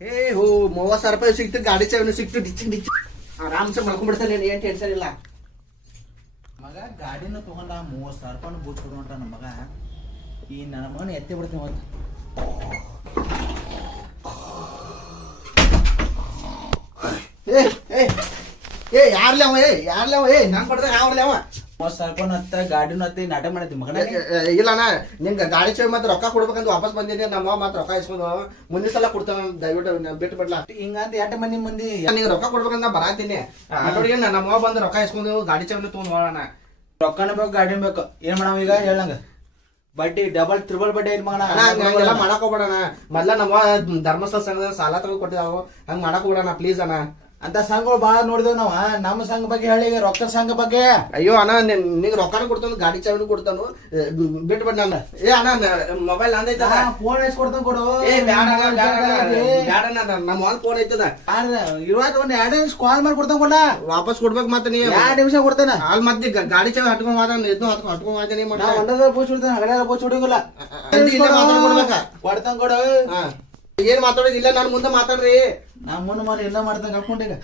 ಏ ಹೋ 30,000 ರೂಪಾಯಿ ಸಿಕ್ತು, ಗಾಡಿ ಚಾವಿನೂ ಸಿಕ್ತು, ಡಿಚ್ ಆರಾಮ್ಸೆ ಮಲ್ಕೊಂಡ್ಬಿಡ್ತಾನೆ, ಏನ್ ಟೆನ್ಷನ್ ಇಲ್ಲ. ಮಗ ಗಾಡಿನ ತಗೊಂಡ 30,000 ರೂಪಾಯಿ ಬೂತ್ ಕೊಡುವಂಟ ನಮ್ಮ ಮಗ. ಈ ನನ್ನ ಮಗನ ಎತ್ತಿ ಬಿಡ್ತೀನಿ ಅವತ್ತು. ಯಾರ್ಲವ ನಂಗ್ ಕೊಡ್ತಾನೆ ಯಾವ್ಲವ 30,000 ರೂಪಾಯಿ ಹತ್ತ ಗಾಡಿನ ಹತ್ತಿ ನಾಟಕ ಮಾಡೈತಿ ಮಗನ. ಇಲ್ಲಣ್ಣ, ನಿಂಗೆ ಗಾಡಿ ಚಾವಿ ಮತ್ತೆ ರೊಕ್ಕ ಕೊಡ್ಬೇಕಂತ ವಾಪಸ್ ಬಂದಿದ್ದೆ. ನಮ್ಮ ಮತ್ತೆ ರೊಕ್ಕ ಇಸ್ಕೊಂಡು ಮುಂದಿನ ಸಲ ಕೊಡ್ತಾನ, ದಯವಿಟ್ಟು ಬಿಟ್ಟು ಬಿಡ್ಲಾ. ಹಿಂಗಂತ 8 ಮಂದಿ ನಿಂಗೆ ರೊಕ್ಕ ಕೊಡ್ಬೇಕಂತ ಬರಾತೀನಿ. ಅಟೋಡಿಗೆ ನಮ್ಮ ಬಂದು ರೊಕ್ಕ ಇಸ್ಕೊಂಡು ಗಾಡಿ ಚಾವಿನ ತಗೊಂಡ್ ಹೋಗೋಣ. ರೊಕ್ಕನ ಬೇಕು ಗಾಡಿನ ಬೇಕು. ಏನ್ ಮಾಡವ ಈಗ ಹೇಳಂಗ? ಬಡ್ಡಿ ಡಬಲ್ ತ್ರಿಬಲ್ ಬಡ್ಡಿ ಐತಿ ಮಗನ. ಹಂಗೆಲ್ಲ ಮಾಡಕ್ ಹೋಗ್ಬೇಡಣ. ಮೊದ್ಲ ನಮ್ಮ ಧರ್ಮಸ್ಥಳ ಸಂಘದ ಸಾಲ ತಗೊಂಡ್ ಕೊಟ್ಟಿದಾವು, ಹಂಗ್ ಮಾಡಕ್ ಹೋಗ್ಬೇಡಣ ಪ್ಲೀಸ್ ಅಣ್ಣ. ಅಂತ ಸಂಘಗಳು ಬಾಳ ನೋಡಿದೇವ್ ನಾವ. ನಮ್ಮ ಸಂಘ ಬಗ್ಗೆ ಹೇಳಿ, ರೊಕ್ಕ ಸಂಘ ಬಗ್ಗೆ. ಅಯ್ಯೋ ಅಣ್ಣ, ನಿಂಗೆ ರೊಕ್ಕನೂ ಕೊಡ್ತಾನು, ಗಾಡಿ ಚಾವಿನೂ ಕೊಡ್ತಾನು, ಬಿಟ್ಟು ಬಿಡ್ ನನ್ನ. ಅಣ್ಣ ಮೊಬೈಲ್ ನಂದೈತ, ಫೋನ್ ಕೊಡ್ತಾನ ಕೊಡು. ನಮ್ಮ ಒಂದ್ ಫೋನ್ ಐತದ, ಇರುವಾಗ ಒಂದ್ 2 ನಿಮಿಷ ಕಾಲ್ ಮಾಡಿ ಕೊಡ್ತಾನ ಕೊಡ. ವಾಪಸ್ ಕೊಡ್ಬೇಕು ಮತ್ತೆ ನೀ 2 ನಿಮಿಷ ಕೊಡ್ತಾನ. ಅಲ್ಲಿ ಮತ್ತೆ ಗಾಡಿ ಚಾವಿ ಹಟ್ಕೊಂಡ್ ಹಟ್ಕೊಂಡ್ ಹೋದ ಪೋಸ್ಟ್ ಹೊಡ್ತಾನ, ಹಗಲ ಪೋಸ್ಟ್ ಹೊಡಿಯೋಲ್ಲ. ಕೊಡ್ತಾನ ಕೊಡು. ಏನ್ ಮಾತಾಡೋದಿಲ್ಲ, ನಾನು ಮುಂದೆ ಮಾತಾಡ್ರಿ. ನಾ ಮುಂದೆ ಮಾಡಿ ಎಲ್ಲ ಮಾಡ್ತಾನ ಕರ್ಕೊಂಡೀಗ.